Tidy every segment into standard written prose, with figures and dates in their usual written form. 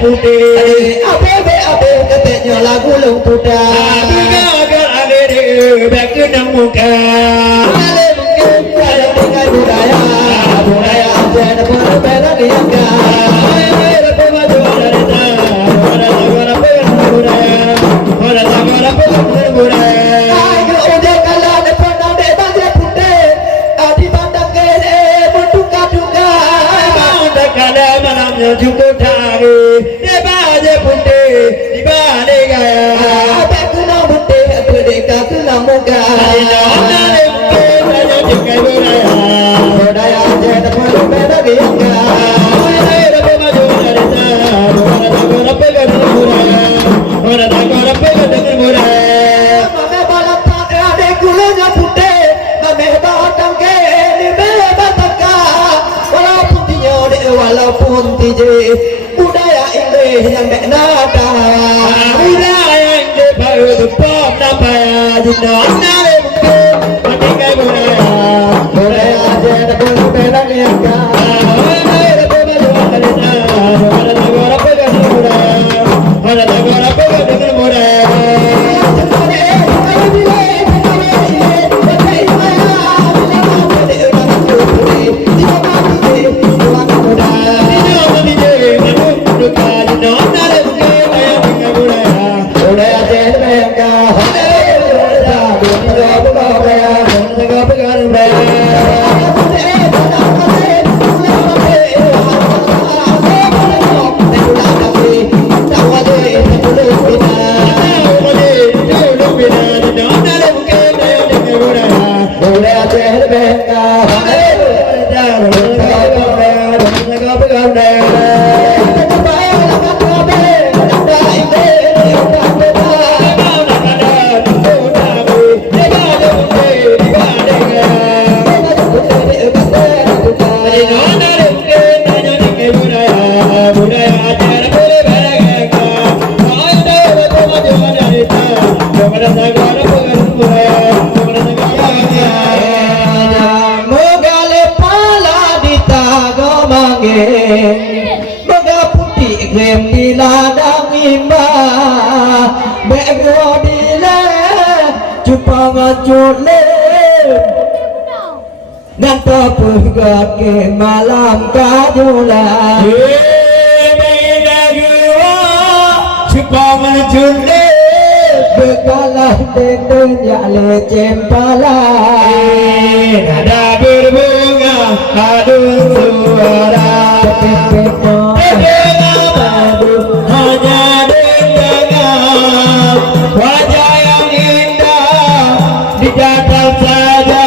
putih. Abe katanya lagu long puda. Agar agar back nang muka. Ale mungkin ada dengan budaya aja ada berbeda diangga. Ayo pemaju dari tanah, orang budaya. Ayo udah kalah depan ade baju putih. Adi pandang kene berduka-duka. Pandang kalah malamnya cukup hari. Dia baju putih di balik gaya. Apa kena putih berdeka kena muka. Nona mungkin hanya tinggal budaya aja depan berbeda diangga. Ayo pemaju dari tanah, orang budaya. Orang pegang dengan mudah. Mame balat ada gulanya putih, mame batang kene bebataka. Walaupun tinyode, walaupun tije, budaya ini yang nada. Budaya ini baru depok namanya jinona mungkin matikan budaya aja ada berbeda niaga. Baga putih gem di ladang imba Bego dile Jumpa ngacut le Nanti pegat ke malam kajulan Beda gua Jumpa ngacut le Begalah tentunya le cempalan Ada berbunga adun suara hanya dengan wajah yang indah dicatat saja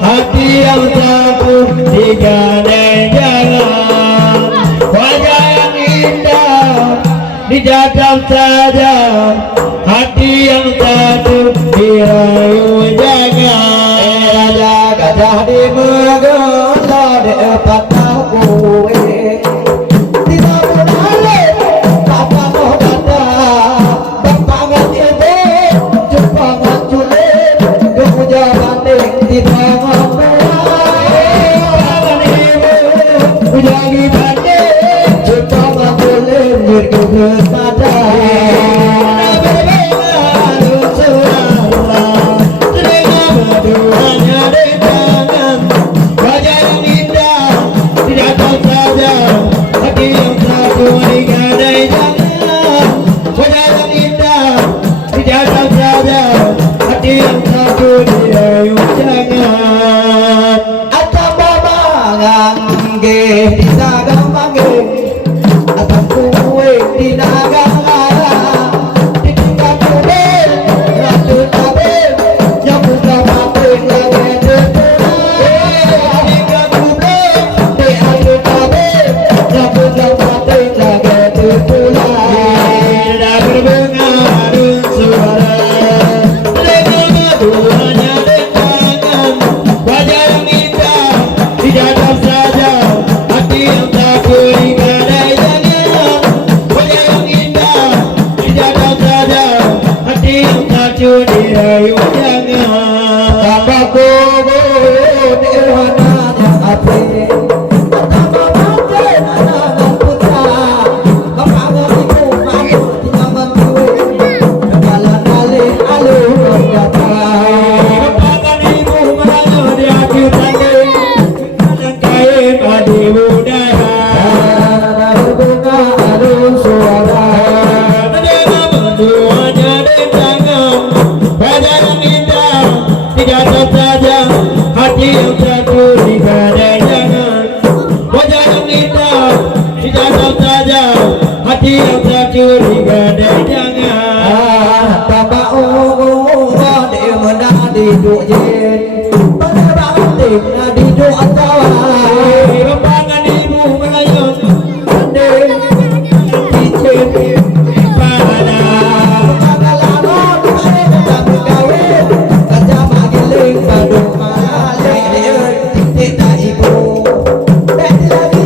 hati yang satu digandeng jangan wajah yang indah dicatat saja hati yang satu dirayu jangan raja gajah di megala depan Tidak saja hati yang tak berikan Hati yang tak curiga dan jangan Bapak dia menadi duk jen pada banting nadi duk kawan Bapak ibu melayang andai dicet pada pengalaman kita berkawin kerja magiling padung malek kita ibu dan lagi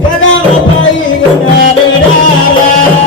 Kadang apa ingin ada